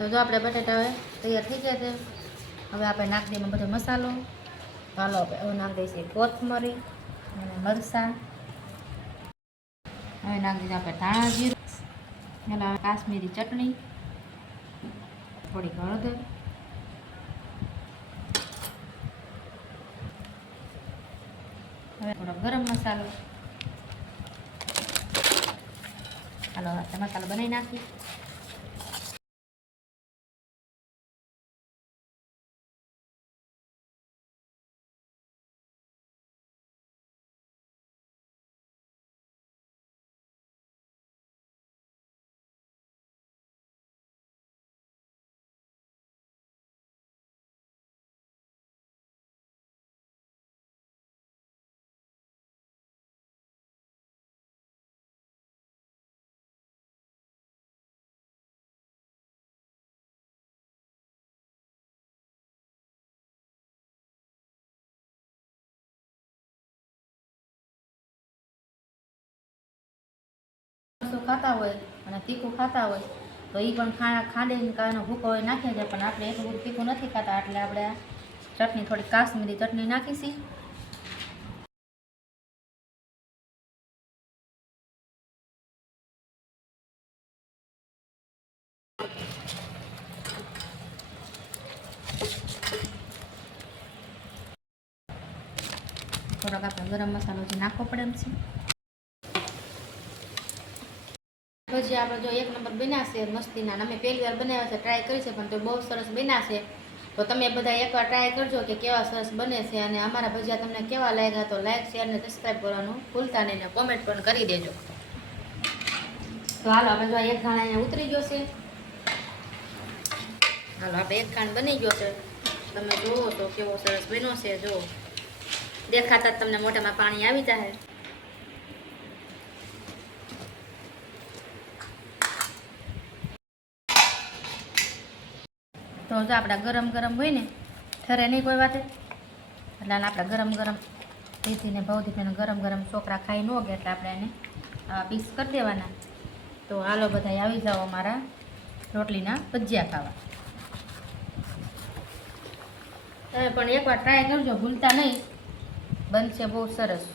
તો જો આપણે બટેટા હવે તૈયાર થઈ ગયા છે. હવે આપણે નાખી દઈએ બધો મસાલો. ચાલો હવે નાખી દઈશું કોથમરી અને મરચાં. હવે નાખી દઈએ આપણે ધાણા જીરું, પેલા કાશ્મીરી ચટણી, થોડીક હળદર, હવે થોડો ગરમ મસાલો. ચાલો આપણે મસાલો બનાવી નાખીએ. ખાતા હોય અને તીખું ખાતા હોય તો એ પણ ખાંડીને કાંઈનો ભૂકો હોય નાખી દે, પણ આપણે એટલું બધું તીખું નથી ખાતા એટલે આપણે ચટણી થોડી કાશ્મીરી ચટણી નાખીશી. થોડોક આપણે ગરમ મસાલો જે નાખવો પડે એમ છે. પછી આપણે જો એક નંબર બનાવશે મસ્તીના. અમે પહેલી વાર બનાવ્યા છે, ટ્રાય કરી છે, પણ તો બહુ સરસ બનાવશે. તો તમે બધા એકવાર ટ્રાય કરજો કે કેવા સરસ બને છે, અને અમારા ભજીયા તમને કેવા લાગ્યા તો લાઈક, શેર અને સબસ્ક્રાઈબ કરવાનું ભૂલતા નહીં, ને કોમેન્ટ પણ કરી દેજો. તો હાલો આપણે જો એક ખાણ અહીંયા ઉતરી ગયો છે. હાલો આપણે એક ખાંડ બની ગયો છે. તમે જુઓ તો કેવો સરસ બન્યો છે. જો દેખાતા જ તમને મોઢામાં પાણી આવી જાય. તો જો આપણા ગરમ ગરમ હોય ને ઠરે નહીં કોઈ વાતે, એટલે આપણે ગરમ ગરમ રીતિને ભવથી ગરમ છોકરા ખાઈ ન ગયા એટલે આપણે એને આવા પીસ કરી દેવાના. તો હાલો બધા આવી જાઓ અમારા રોટલીના ભજીયા ખાવા. તમે પણ એકવાર ટ્રાય કરજો, ભૂલતા નહીં, બનશે બહુ સરસ.